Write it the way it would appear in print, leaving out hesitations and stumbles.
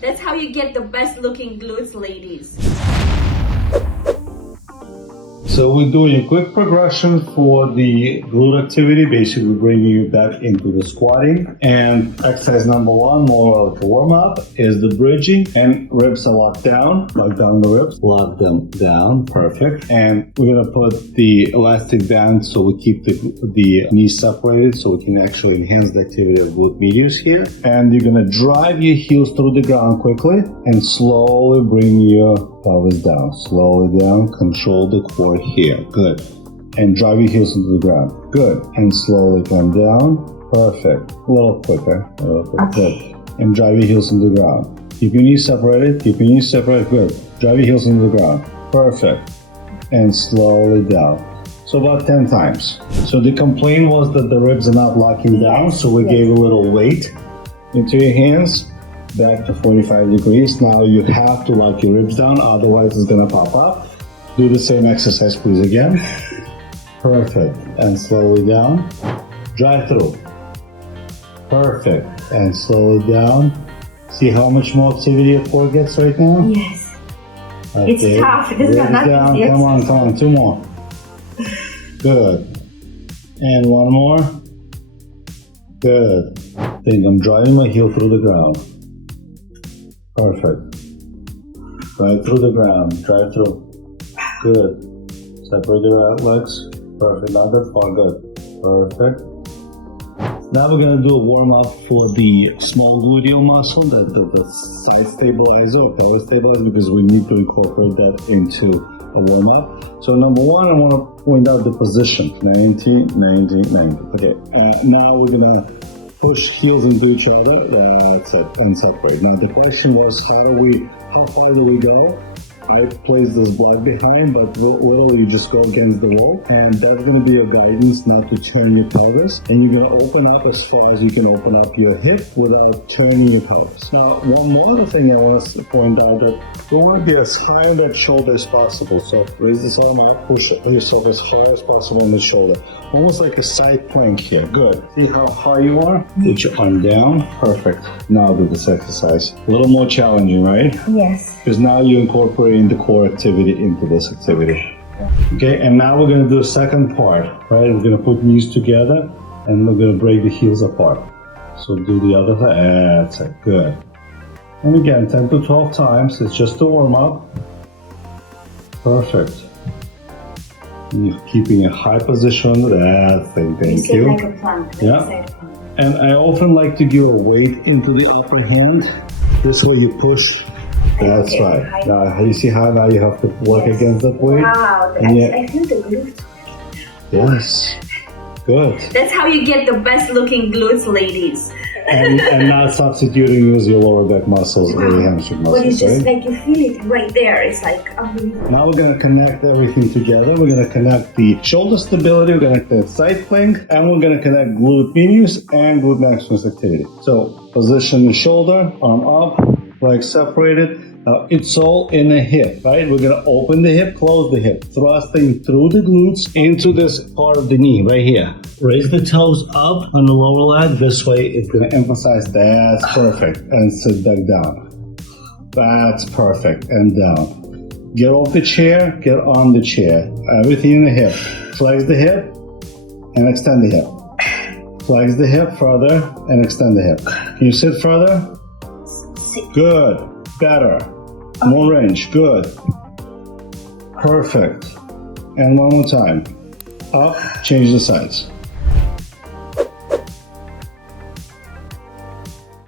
That's how you get the best looking glutes, ladies. So we're doing a quick progression for the glute activity, basically bringing you back into the squatting. And exercise number one, more like a warm-up, is the bridging. And ribs are locked down. Lock down the ribs. Lock them down. Perfect. And we're going to put the elastic band so we keep the knees separated so we can actually enhance the activity of glute medius here. And you're going to drive your heels through the ground quickly and slowly bring your pelvis down. Slowly down. Control the core here. Good. And drive your heels into the ground. Good. And slowly come down. Perfect. A little quicker. A little quicker. Good. And drive your heels into the ground. Keep your knees separated. Keep your knees separated. Good. Drive your heels into the ground. Perfect. And slowly down. So about 10 times. So the complaint was that the ribs are not locking down. So we gave a little weight into your hands. Back to 45 degrees. Now you have to lock your ribs down. Otherwise it's going to pop up. Do the same exercise, please, again. Perfect. And slowly down. Drive through. Perfect. And slowly down. See how much more activity your core gets right now? Yes. Okay. It's tough. It is not down. easy. Come on. 2 more. Good. And 1 more. Good. Think I'm driving my heel through the ground. Perfect. Drive through the ground. Drive through. Good. Separate the right legs. Perfect. Not that far. Good. Perfect. Now we're going to do a warm-up for the small gluteal muscle, the side stabilizer or pelvis stabilizer, because we need to incorporate that into a warm-up. So number one, I want to point out the position. 90, 90, 90. Okay. Now we're going to push heels into each other. That's it. And separate. Now the question was, how far do we go? I placed this block behind, but literally you just go against the wall, and that's going to be your guidance not to turn your pelvis, and you're going to open up as far as you can open up your hip without turning your pelvis. Now, one more other thing I want to point out, that we want to be as high on that shoulder as possible. So raise this arm up, push yourself as far as possible on the shoulder. Almost like a side plank here. Good. See how high you are? Put your arm down. Perfect. Now do this exercise. A little more challenging, right? Yes. Because now you're incorporating the core activity into this activity. Okay, and now we're going to do a second part, right? We're going to put knees together and we're going to break the heels apart. So do the other side. That's it. Good. And again, 10 to 12 times. It's just a warm up. Perfect. And you're keeping a high position on that thing. Thank you. Like a plank. Yeah. And I often like to give a weight into the upper hand. This way you push. That's right. Now you see how now you have to work against that weight? Wow, I feel the glutes. Yes. Good. That's how you get the best looking glutes, ladies. And not substituting with your lower back muscles or your hamstring muscles, But it's just right? like you feel it right there. It's like unbelievable. Now we're going to connect everything together. We're going to connect the shoulder stability, we're going to connect side plank, and we're going to connect glute medius and glute maximus activity. So position the shoulder, arm up, legs separated. Now it's all in the hip, right? We're going to open the hip, close the hip, thrusting through the glutes into this part of the knee right here. Raise the toes up on the lower leg. This way it's going to emphasize that's perfect. And sit back down. That's perfect. And down. Get off the chair, get on the chair. Everything in the hip. Flex the hip and extend the hip. Flex the hip further and extend the hip. Can you sit further? Good. Better. More range. Good. Perfect. And one more time. Up. Change the sides.